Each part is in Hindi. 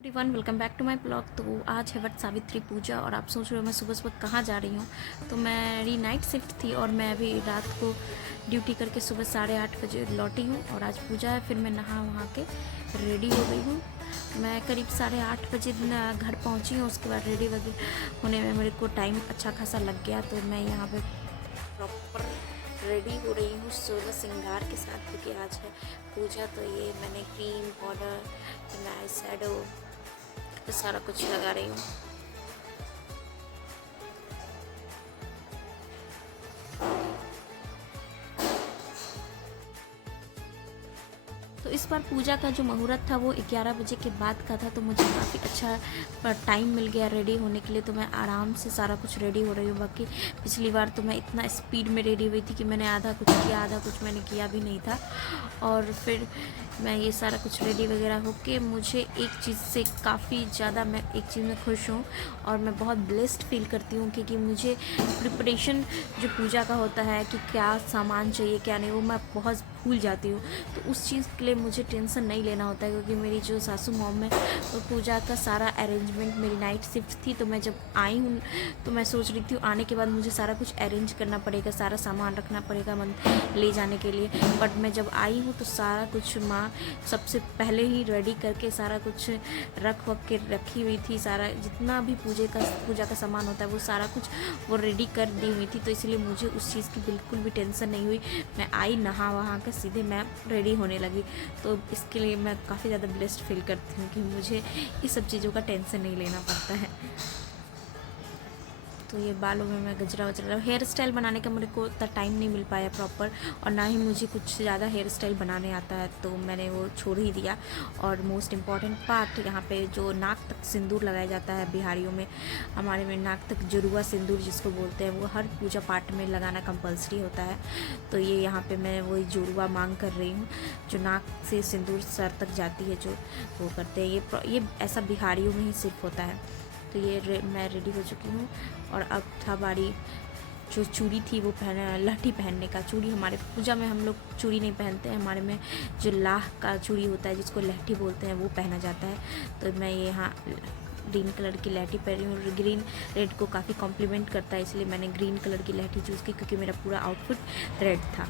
Everyone welcome back to my blog. तो आज है वट सावित्री पूजा और आप सोच रहे हो मैं सुबह सुबह कहाँ जा रही हूँ। तो मेरी नाइट शिफ्ट थी और मैं अभी रात को ड्यूटी करके सुबह 8:30 बजे लौटी हूँ और आज पूजा है। फिर मैं नहा वहाँ के रेडी हो गई हूँ। मैं करीब 8:30 बजे घर पहुँची हूँ। उसके बाद रेडी वगैरह होने में मेरे को टाइम अच्छा खासा लग गया। तो मैं यहाँ पे प्रॉपर रेडी हो रही हूँ सोलह श्रृंगार के साथ, क्योंकि आज है पूजा। तो ये मैंने क्रीम पाउडर, आई शैडो, तो सारा कुछ लगा रही हूँ। तो इस बार पूजा का जो मुहूर्त था वो 11 बजे के बाद का था, तो मुझे काफ़ी अच्छा टाइम मिल गया रेडी होने के लिए। तो मैं आराम से सारा कुछ रेडी हो रही हूँ। बाकी पिछली बार तो मैं इतना स्पीड में रेडी हुई थी कि मैंने आधा कुछ किया, आधा कुछ मैंने किया भी नहीं था। और फिर मैं ये सारा कुछ रेडी वगैरह होके मुझे एक चीज़ से काफ़ी ज़्यादा, मैं एक चीज़ में खुश हूँ और मैं बहुत ब्लेस्ड फील करती हूँ, क्योंकि मुझे प्रिपरेशन जो पूजा का होता है कि क्या सामान चाहिए क्या नहीं, वो मैं बहुत भूल जाती हूँ। तो उस चीज़ के लिए मुझे टेंशन नहीं लेना होता है, क्योंकि मेरी जो सासू मॉम है वो पूजा का सारा अरेंजमेंट, मेरी नाइट शिफ्ट थी तो मैं जब आई हूँ तो मैं सोच रही थी आने के बाद मुझे सारा कुछ अरेंज करना पड़ेगा, सारा सामान रखना पड़ेगा मन ले जाने के लिए। बट मैं जब आई हूँ तो सारा कुछ माँ सबसे पहले ही रेडी करके सारा कुछ रख वख के रखी हुई थी। सारा जितना भी पूजा का सामान होता है वो सारा कुछ वो रेडी कर दी हुई थी। तो इसलिए मुझे उस चीज़ की बिल्कुल भी टेंशन नहीं हुई। मैं आई नहा वहाँ कर सीधे मैं रेडी होने लगी। तो इसके लिए मैं काफ़ी ज़्यादा ब्लेस्ड फील करती हूँ कि मुझे इस सब चीज़ों का टेंशन नहीं लेना पड़ता है। तो ये बालों में मैं गजरा वजरा, हेयर स्टाइल बनाने का मेरे को उतना टाइम नहीं मिल पाया प्रॉपर, और ना ही मुझे कुछ ज़्यादा हेयर स्टाइल बनाने आता है, तो मैंने वो छोड़ ही दिया। और मोस्ट इम्पॉर्टेंट पार्ट यहाँ पे जो नाक तक सिंदूर लगाया जाता है बिहारियों में, हमारे में नाक तक जुड़वा सिंदूर जिसको बोलते हैं, वो हर पूजा पाठ में लगाना कंपलसरी होता है। तो ये यहाँ पर मैं वही जुड़वा मांग कर रही हूँ, जो नाक से सिंदूर सर तक जाती है, जो वो करते हैं। ये ऐसा बिहारियों में ही सिर्फ होता है। तो ये मैं रेडी हो चुकी हूँ और अब था बारी जो चूड़ी थी वो लहठी पहनने का। चूड़ी हमारे पूजा में हम लोग चूड़ी नहीं पहनते हैं, हमारे में जो लाह का चूड़ी होता है जिसको लहठी बोलते हैं वो पहना जाता है। तो मैं ये यहाँ ग्रीन कलर की लहठी पहनी हूँ। ग्रीन रेड को काफ़ी कॉम्प्लीमेंट करता है, इसलिए मैंने ग्रीन कलर की लहठी चूज़ की, क्योंकि मेरा पूरा आउटफिट रेड था।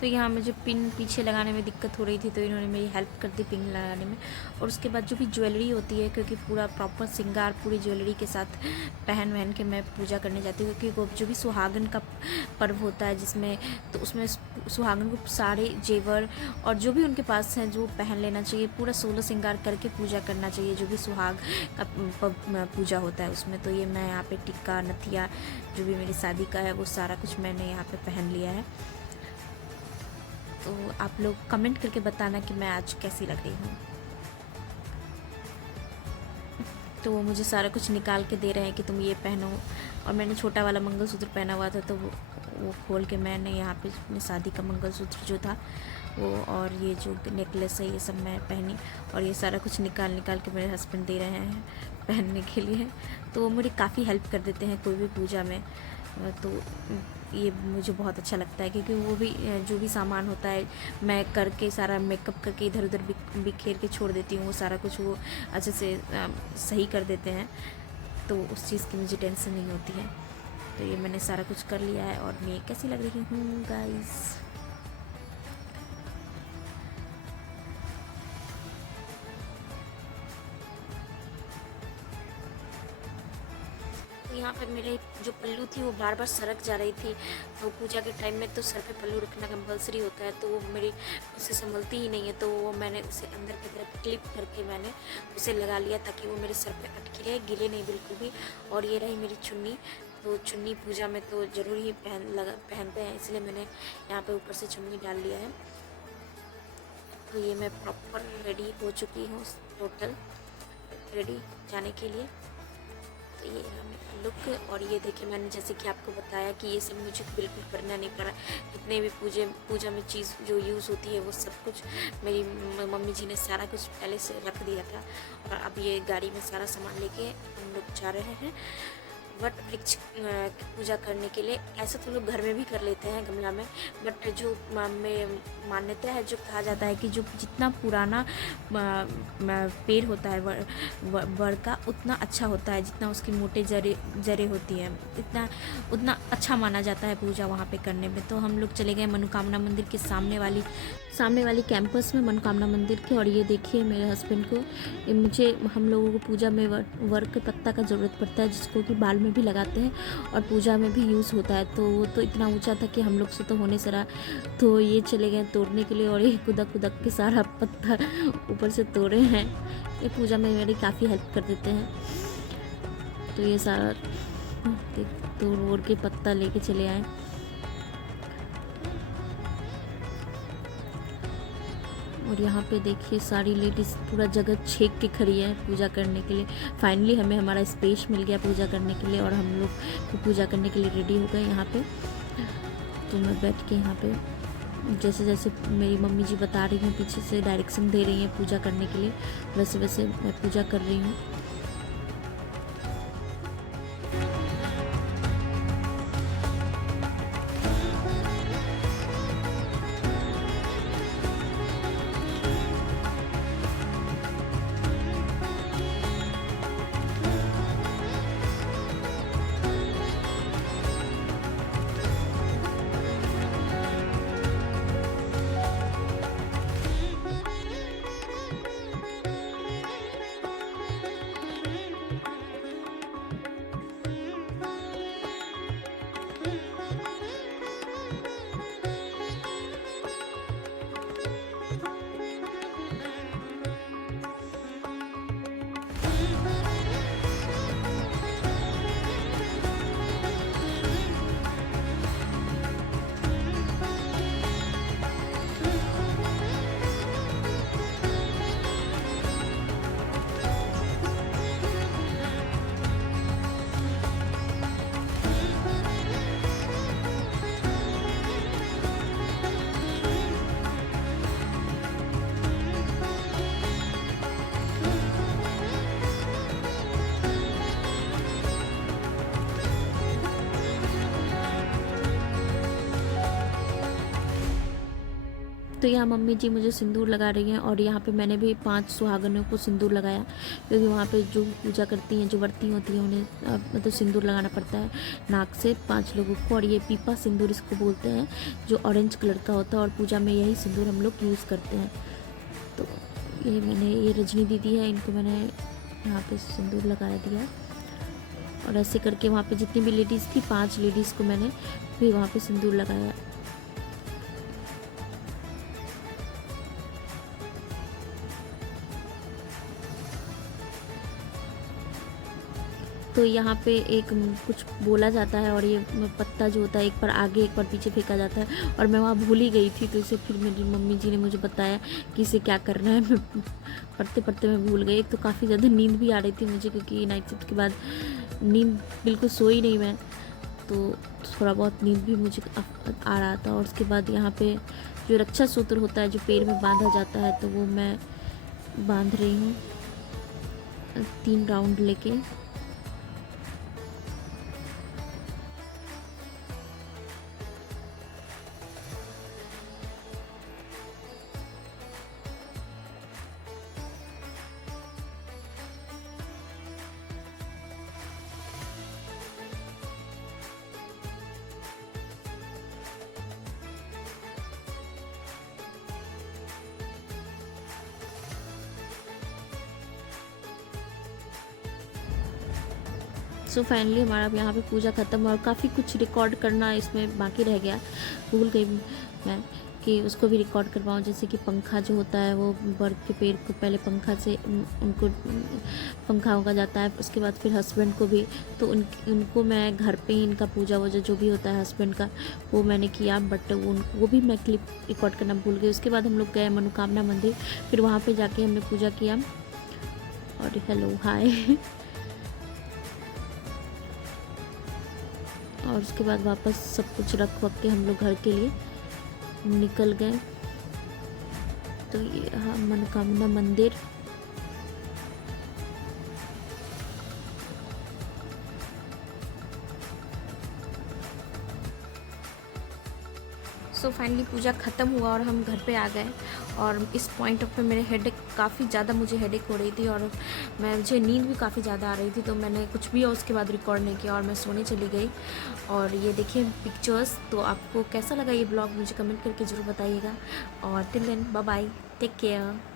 तो यहाँ मुझे पिन पीछे लगाने में दिक्कत हो रही थी, तो इन्होंने मेरी हेल्प कर दी पिन लगाने में। और उसके बाद जो भी ज्वेलरी होती है, क्योंकि पूरा प्रॉपर श्रृंगार पूरी ज्वेलरी के साथ पहन के मैं पूजा करने जाती हूँ, क्योंकि वो जो भी सुहागन का पर्व होता है जिसमें, तो उसमें सुहागन को सारे जेवर और जो भी उनके पास हैं जो पहन लेना चाहिए। पूरा 16 श्रृंगार करके पूजा करना चाहिए जो भी सुहाग का पूजा होता है उसमें। तो ये मैं यहाँ पे टिक्का नथिया जो भी मेरी शादी का है वो सारा कुछ मैंने यहाँ पे पहन लिया है। तो आप लोग कमेंट करके बताना कि मैं आज कैसी लग रही हूँ। तो वो मुझे सारा कुछ निकाल के दे रहे हैं कि तुम ये पहनो। और मैंने छोटा वाला मंगलसूत्र पहना हुआ था, तो वो खोल के मैंने यहाँ पे अपनी शादी का मंगलसूत्र जो था वो, और ये जो नेकलेस है ये सब मैं पहनी। और ये सारा कुछ निकाल के मेरे हस्बैंड दे रहे हैं पहनने के लिए। तो वो मेरी काफ़ी हेल्प कर देते हैं कोई भी पूजा में। तो ये मुझे बहुत अच्छा लगता है, क्योंकि वो भी जो भी सामान होता है मैं करके सारा मेकअप करके इधर उधर बिखेर के छोड़ देती हूँ, वो सारा कुछ वो अच्छे से सही कर देते हैं। तो उस चीज़ की मुझे टेंशन नहीं होती है। तो ये मैंने सारा कुछ कर लिया है और मैं कैसी लग रही हूँ गाइस। यहाँ पे मेरे जो पल्लू थी वो बार बार सरक जा रही थी। तो पूजा के टाइम में तो सर पे पल्लू रखना कंपलसरी होता है, तो वो मेरी उससे संभलती ही नहीं है। तो वो मैंने उसे अंदर की तरफ क्लिप करके मैंने उसे लगा लिया, ताकि वो मेरे सर पे अटकी रहे, गिरे नहीं बिल्कुल भी। और ये रही मेरी चुन्नी। तो चुन्नी पूजा में तो ज़रूर ही पहनते हैं, इसलिए मैंने यहाँ पर ऊपर से चुन्नी डाल लिया है। तो ये मैं प्रॉपर रेडी हो चुकी हूँ, टोटल रेडी जाने के लिए। तो ये रहा मेरा लुक। और ये देखिए मैंने जैसे कि आपको बताया कि ये सब मुझे बिल्कुल करना नहीं पड़ा। जितने भी पूजा में चीज़ जो यूज़ होती है वो सब कुछ मेरी मम्मी जी ने सारा कुछ पहले से रख दिया था। और अब ये गाड़ी में सारा सामान लेके हम लोग जा रहे हैं। वट वृक्ष की पूजा करने के लिए। ऐसा तो लोग घर में भी कर लेते हैं गमला में, बट जो में मान्यता है, जो कहा जाता है कि जो जितना पुराना पेड़ होता है वर का, उतना अच्छा होता है, जितना उसकी मोटे जड़ें होती हैं, इतना उतना अच्छा माना जाता है पूजा वहाँ पे करने में। तो हम लोग चले गए मनोकामना मंदिर के सामने वाली कैंपस में, मनोकामना मंदिर के। और ये देखिए मेरे हस्बैंड को, हम लोगों को पूजा में वर के पत्ता का ज़रूरत पड़ता है, जिसको कि बाल में भी लगाते हैं और पूजा में भी यूज़ होता है। तो वो तो इतना ऊंचा था कि हम लोग से तो होने सरा, तो ये चले गए तोड़ने के लिए, और ये कुदक के सारा पत्ता ऊपर से तोड़े हैं। ये पूजा में मेरी काफ़ी हेल्प कर देते हैं। तो ये सारा तोड़ वोड़ के पत्ता लेके चले आए। और यहाँ पे देखिए सारी लेडीज़ पूरा जगह छेक के खड़ी है पूजा करने के लिए। फाइनली हमें हमारा स्पेस मिल गया पूजा करने के लिए, और हम लोग पूजा करने के लिए रेडी हो गए यहाँ पे। तो मैं बैठ के यहाँ पे जैसे जैसे मेरी मम्मी जी बता रही हैं, पीछे से डायरेक्शन दे रही हैं पूजा करने के लिए, वैसे वैसे मैं पूजा कर रही हूँ। तो यहाँ मम्मी जी मुझे सिंदूर लगा रही हैं, और यहाँ पे मैंने भी 5 सुहागनों को सिंदूर लगाया, क्योंकि वहाँ पे जो पूजा करती हैं, जो व्रती होती हैं, उन्हें मतलब सिंदूर लगाना पड़ता है नाक से 5 लोगों को। और ये पीपा सिंदूर इसको बोलते हैं, जो ऑरेंज कलर का होता है, और पूजा में यही सिंदूर हम लोग यूज़ करते हैं। तो ये रजनी दीदी है, इनको मैंने यहाँ पर सिंदूर लगा दिया। और ऐसे करके वहाँ पर जितनी भी लेडीज़ थी, 5 लेडीज़ को मैंने भी वहाँ पर सिंदूर लगाया। तो यहाँ पे एक कुछ बोला जाता है, और ये पत्ता जो होता है एक बार आगे एक बार पीछे फेंका जाता है, और मैं वहाँ भूल ही गई थी। तो इसे फिर मेरी मम्मी जी ने मुझे बताया कि इसे क्या करना है। मैं पढ़ते पढ़ते मैं भूल गई। एक तो काफ़ी ज़्यादा नींद भी आ रही थी मुझे, क्योंकि नाइट शिफ्ट के बाद नींद बिल्कुल सोई नहीं मैं, तो थोड़ा बहुत नींद भी मुझे आ रहा था। और उसके बाद यहाँ पे जो रक्षा सूत्र होता है, जो पैर में बांधा जाता है, तो वो मैं बांध रही हूँ 3 राउंड लेके। सो फाइनली हमारा यहाँ पे पूजा ख़त्म, और काफ़ी कुछ रिकॉर्ड करना इसमें बाकी रह गया, भूल गई मैं कि उसको भी रिकॉर्ड करवाऊँ। जैसे कि पंखा जो होता है, वो बर्ड के पेड़ को पहले पंखा से उनको पंखा होगा जाता है, उसके बाद फिर हस्बैंड को भी। तो उनको मैं घर पे ही इनका पूजा वूजा जो भी होता है हस्बैंड का, वो मैंने किया, बट वो भी मैं क्लिप रिकॉर्ड करना भूल गई। उसके बाद हम लोग गए मनोकामना मंदिर, फिर वहाँ पर जाके हमने पूजा किया। और हेलो हाय और उसके बाद वापस सब कुछ रख वख के हम लोग घर के लिए निकल गए। तो ये मनोकामना मंदिर। सो फाइनली पूजा ख़त्म हुआ और हम घर पे आ गए। और इस पॉइंट ऑफ पे मेरे हेडेक काफ़ी ज़्यादा मुझे हेडेक हो रही थी और मुझे नींद भी काफ़ी ज़्यादा आ रही थी, तो मैंने कुछ भी उसके बाद रिकॉर्ड नहीं किया और मैं सोने चली गई। और ये देखिए पिक्चर्स। तो आपको कैसा लगा ये ब्लॉग मुझे कमेंट करके ज़रूर बताइएगा। और till then bye bye, take care.